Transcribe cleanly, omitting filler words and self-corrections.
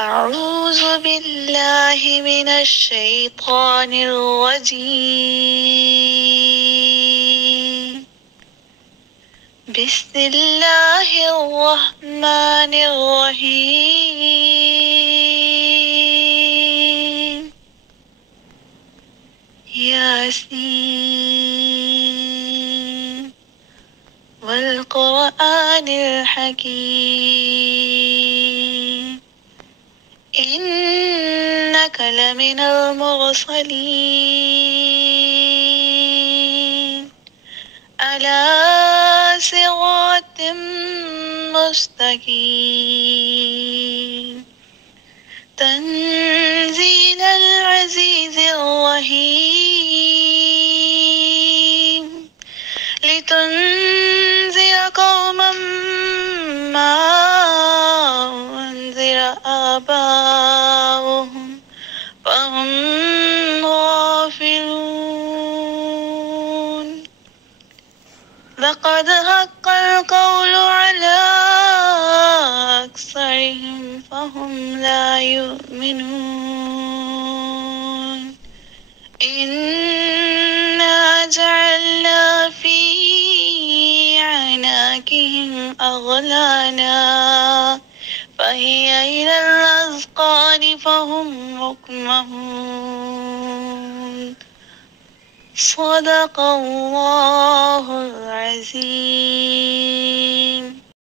أعوذ بالله من الشيطان الرجيم. بسم الله الرحمن الرحيم. ياسين والقرآن الحكيم إنك لمن المرسلين على صراط مستقيم تنزيل العزيز الرحيم لتنذر قوما ما أنذر آباؤهم فهم غافلون. لقد حق القول على أكثرهم فهم لا يؤمنون. إنا جعلنا في أعناقهم أغلالا فهي إلى الأذقان فهم مقمحون. صدق الله العظيم.